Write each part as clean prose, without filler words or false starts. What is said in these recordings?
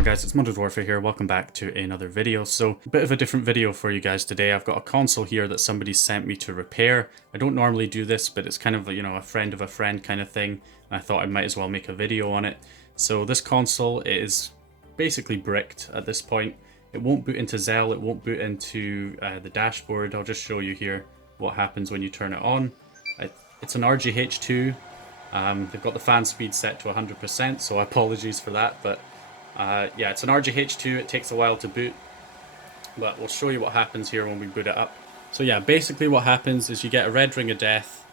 on guys, it's Modern Warfare here, welcome back to another video. So, a bit of a different video for you guys today. I've got a console here that somebody sent me to repair. I don't normally do this, but it's kind of, you know, a friend of a friend kind of thing. And I thought I might as well make a video on it. So this console is basically bricked at this point. It won't boot into Zell, it won't boot into the dashboard. I'll just show you here what happens when you turn it on. It's an RGH2. They've got the fan speed set to 100%, so apologies for that, but yeah, it's an RGH2, it takes a while to boot, but we'll show you what happens here when we boot it up. So yeah, basically what happens is you get a red ring of death,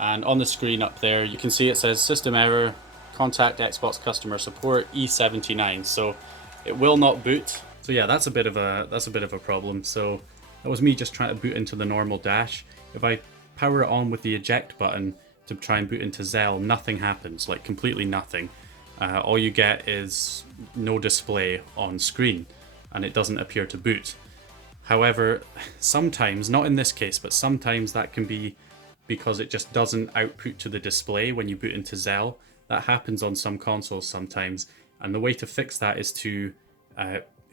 and on the screen up there you can see it says system error, contact Xbox customer support E79, so it will not boot. So yeah, that's a bit of a problem. So that was me just trying to boot into the normal dash. If I power it on with the eject button to try and boot into Zell, nothing happens, like completely nothing. All you get is no display on screen and it doesn't appear to boot. However, sometimes, not in this case, but sometimes that can be because it just doesn't output to the display when you boot into Zell. That happens on some consoles sometimes, and the way to fix that is to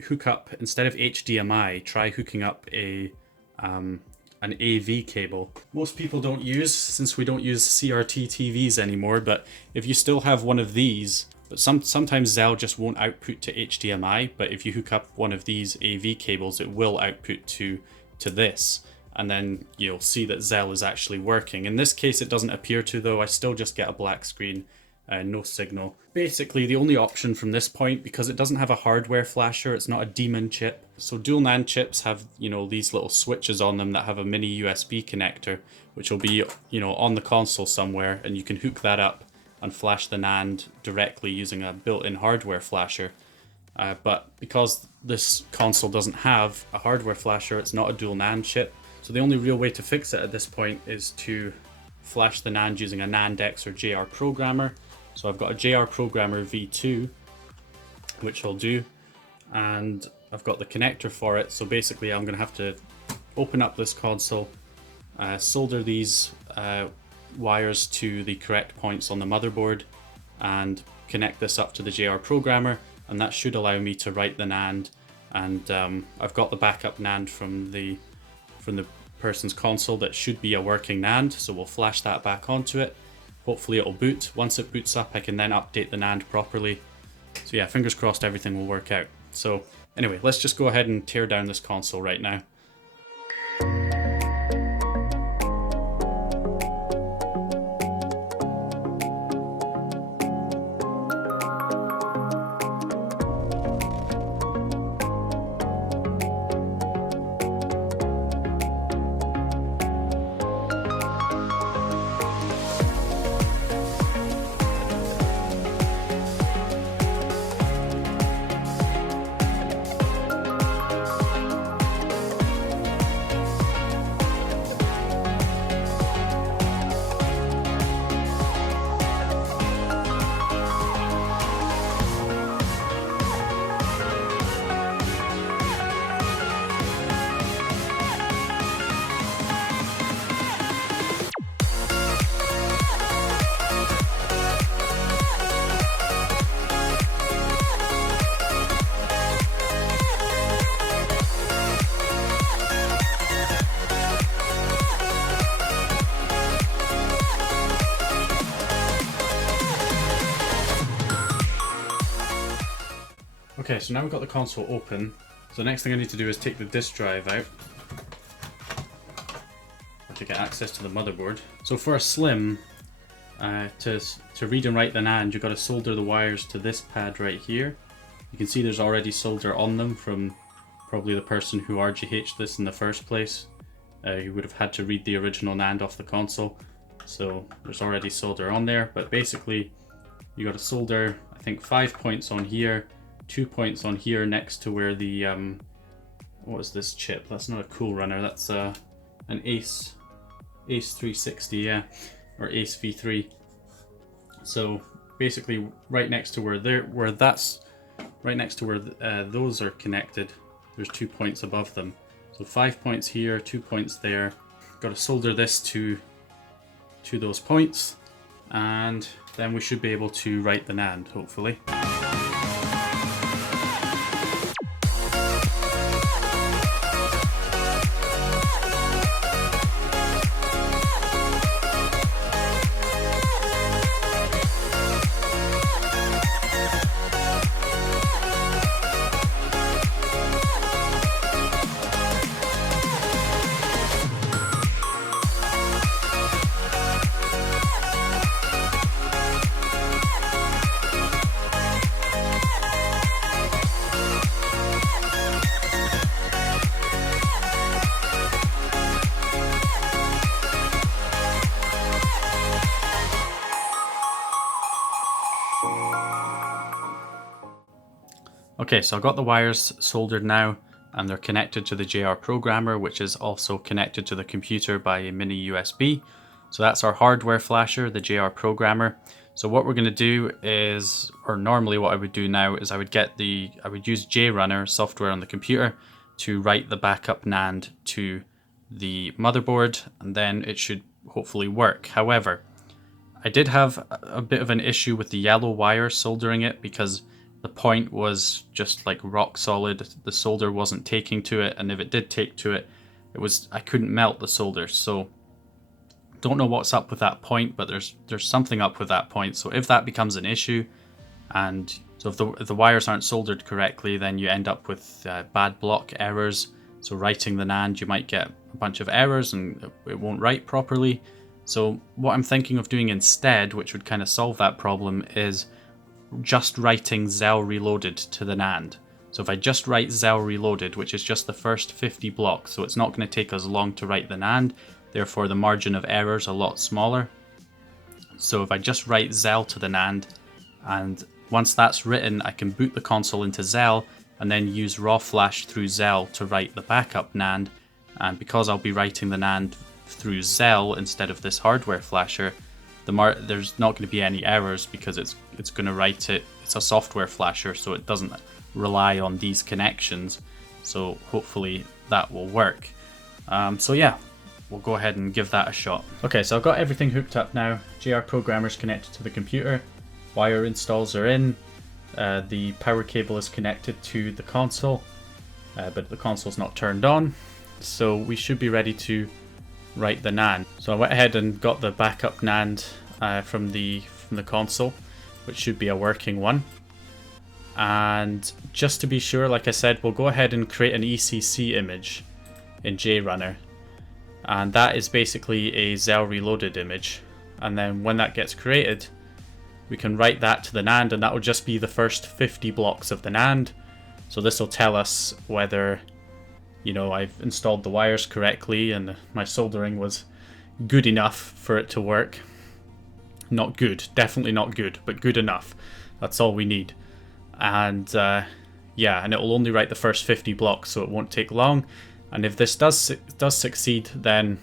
hook up, instead of HDMI, try hooking up an AV cable. Most people don't use, since we don't use CRT TVs anymore, but if you still have one of these, but sometimes Zell just won't output to HDMI, but if you hook up one of these AV cables, it will output to this, and then you'll see that Zell is actually working. In this case it doesn't appear to though, I still just get a black screen, no signal. Basically the only option from this point, because it doesn't have a hardware flasher, it's not a demon chip. So dual NAND chips have, you know, these little switches on them that have a mini USB connector, which will be, you know, on the console somewhere, and you can hook that up and flash the NAND directly using a built-in hardware flasher. But because this console doesn't have a hardware flasher, it's not a dual NAND chip. So the only real way to fix it at this point is to flash the NAND using a NANDX or JR programmer. So I've got a JR programmer V2, which I'll do, and I've got the connector for it. So basically I'm going to have to open up this console, solder these wires to the correct points on the motherboard, and connect this up to the JR programmer, and that should allow me to write the NAND. And I've got the backup NAND from the person's console that should be a working NAND, so we'll flash that back onto it. Hopefully it'll boot. Once it boots up, I can then update the NAND properly. So yeah, fingers crossed everything will work out. So anyway, let's just go ahead and tear down this console right now. Okay, so now we've got the console open. So the next thing I need to do is take the disk drive out to get access to the motherboard. So for a Slim, to read and write the NAND, you've got to solder the wires to this pad right here. You can see there's already solder on them from probably the person who RGH'd this in the first place. You would have had to read the original NAND off the console. So there's already solder on there, but basically you got to solder, I think, 5 points on here, 2 points on here next to where the what is this chip? That's not a Cool Runner, that's an Ace 360, yeah, or Ace V3. So basically right next to where those are connected, there's 2 points above them. So 5 points here, 2 points there. Got to solder this to those points, and then we should be able to write the NAND, hopefully. Okay, so I've got the wires soldered now, and they're connected to the JR programmer, which is also connected to the computer by a mini USB. So that's our hardware flasher, the JR programmer. So what we're going to do is, or normally what I would do now is I would use JRunner software on the computer to write the backup NAND to the motherboard, and then it should hopefully work. However, I did have a bit of an issue with the yellow wire soldering it because the point was just like rock solid. The solder wasn't taking to it, and if it did take to it, I couldn't melt the solder. So don't know what's up with that point, but there's something up with that point. So if that becomes an issue, and so if the wires aren't soldered correctly, then you end up with bad block errors. So writing the NAND, you might get a bunch of errors and it won't write properly. So what I'm thinking of doing instead, which would kind of solve that problem, is just writing Zell Reloaded to the NAND. So if I just write Zell Reloaded, which is just the first 50 blocks, so it's not going to take us long to write the NAND, therefore the margin of error is a lot smaller. So if I just write Zell to the NAND, and once that's written, I can boot the console into Zell and then use raw flash through Zell to write the backup NAND. And because I'll be writing the NAND through Zell instead of this hardware flasher, there's not going to be any errors because it's going to write it. It's a software flasher, so it doesn't rely on these connections. So hopefully that will work. So yeah, we'll go ahead and give that a shot. Okay, so I've got everything hooked up now. JR programmer's connected to the computer. Wire installs are in. The power cable is connected to the console, but the console's not turned on. So we should be ready to write the NAND. So I went ahead and got the backup NAND from the console, which should be a working one. And just to be sure, like I said, we'll go ahead and create an ECC image in JRunner. And that is basically a Zell Reloaded image. And then when that gets created, we can write that to the NAND, and that will just be the first 50 blocks of the NAND. So this will tell us whether, you know, I've installed the wires correctly and my soldering was good enough for it to work. Not good, definitely not good, but good enough. That's all we need. And yeah, and it will only write the first 50 blocks, so it won't take long. And if this does succeed, then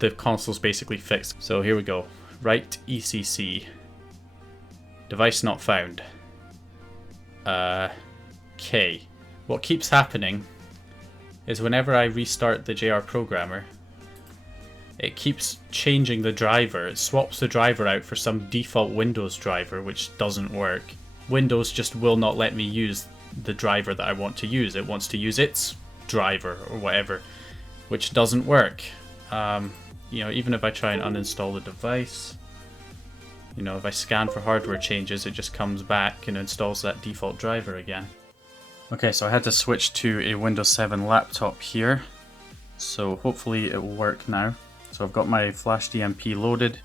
the console's basically fixed. So here we go. Write ECC. Device not found. Okay. What keeps happening is whenever I restart the JR programmer, it keeps changing the driver. It swaps the driver out for some default Windows driver, which doesn't work. Windows just will not let me use the driver that I want to use. It wants to use its driver or whatever, which doesn't work. You know, even if I try and uninstall the device, you know, if I scan for hardware changes, it just comes back and installs that default driver again. Okay, so I had to switch to a Windows 7 laptop here, so hopefully it will work now. So I've got my flash DMP loaded.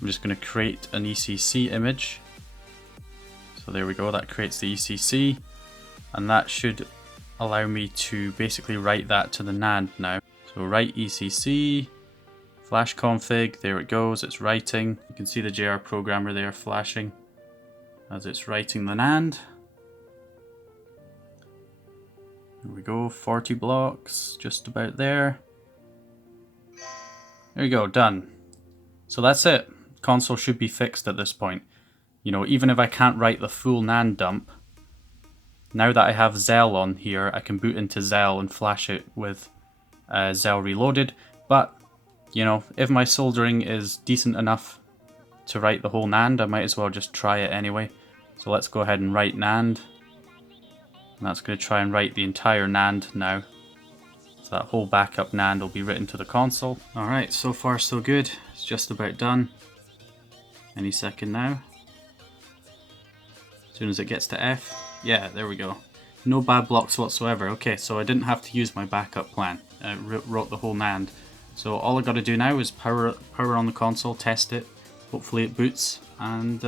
I'm just going to create an ECC image. So there we go, that creates the ECC, and that should allow me to basically write that to the NAND now. So write ECC, flash config, there it goes, it's writing. You can see the JR programmer there flashing as it's writing the NAND. There we go, 40 blocks, just about there. There you go, done. So that's it. Console should be fixed at this point. You know, even if I can't write the full NAND dump, now that I have Zell on here, I can boot into Zell and flash it with Zell Reloaded. But, you know, if my soldering is decent enough to write the whole NAND, I might as well just try it anyway. So let's go ahead and write NAND. And that's going to try and write the entire NAND now. So that whole backup NAND will be written to the console. Alright, so far so good. It's just about done. Any second now. As soon as it gets to F. Yeah, there we go. No bad blocks whatsoever. Okay, so I didn't have to use my backup plan. I wrote the whole NAND. So all I got to do now is power on the console, test it. Hopefully it boots, and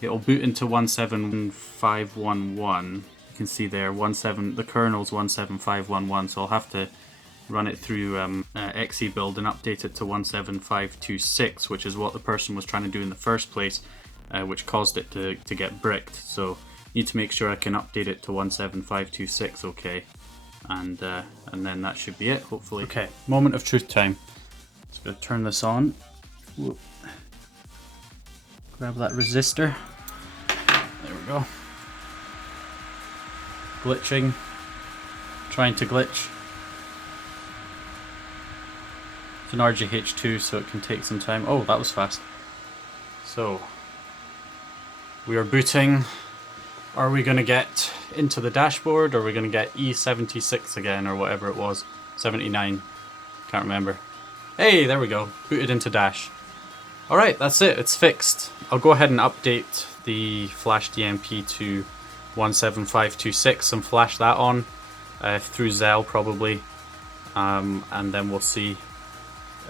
it'll boot into 17511. You can see there, the kernel's 17511, so I'll have to run it through exe build and update it to 17526, which is what the person was trying to do in the first place, which caused it to get bricked. So Need to make sure I can update it to 17526 okay. And then that should be it, hopefully. Okay, moment of truth time. Just gonna turn this on. Whoop. Grab that resistor. There we go. Glitching. Trying to glitch. It's an RGH2, so it can take some time. Oh, that was fast. So, we are booting. Are we going to get into the dashboard, or are we going to get E76 again, or whatever it was? 79. Can't remember. Hey, there we go. Booted into dash. Alright, that's it. It's fixed. I'll go ahead and update the flash DMP to 17526 and flash that on through Zell probably. And then we'll see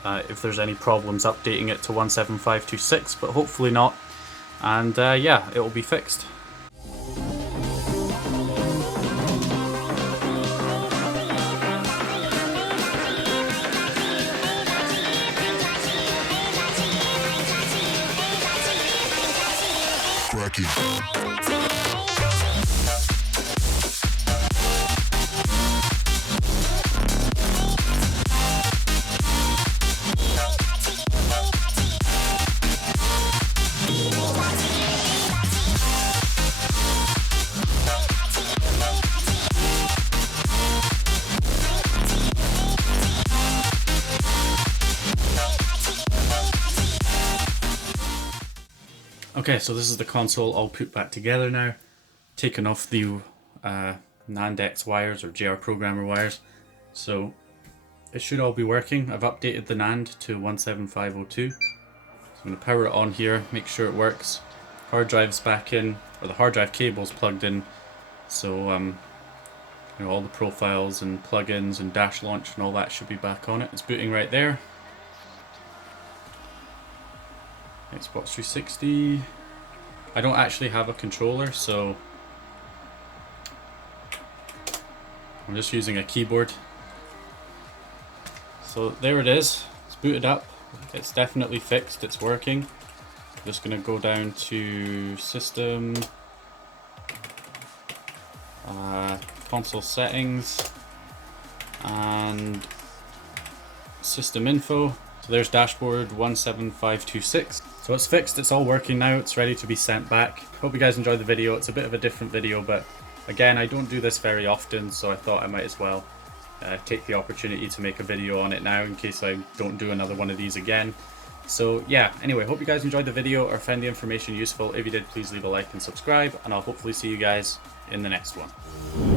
if there's any problems updating it to 17526, but hopefully not. And yeah, it will be fixed. Okay, so this is the console all put back together now. Taken off the Nand X wires or JR programmer wires. So it should all be working. I've updated the Nand to 17502. So I'm going to power it on here, make sure it works. Hard drive's back in, or the hard drive cable's plugged in. So you know, all the profiles and plugins and dash launch and all that should be back on it. It's booting right there. Xbox 360. I don't actually have a controller, so I'm just using a keyboard. So there it is. It's booted up. It's definitely fixed. It's working. I'm just going to go down to System, Console Settings, and System Info. So there's dashboard 17526. So it's fixed, it's all working now, it's ready to be sent back. Hope you guys enjoyed the video. It's a bit of a different video, but again, I don't do this very often, so I thought I might as well take the opportunity to make a video on it now in case I don't do another one of these again. So yeah, anyway, hope you guys enjoyed the video or found the information useful. If you did, please leave a like and subscribe, and I'll hopefully see you guys in the next one.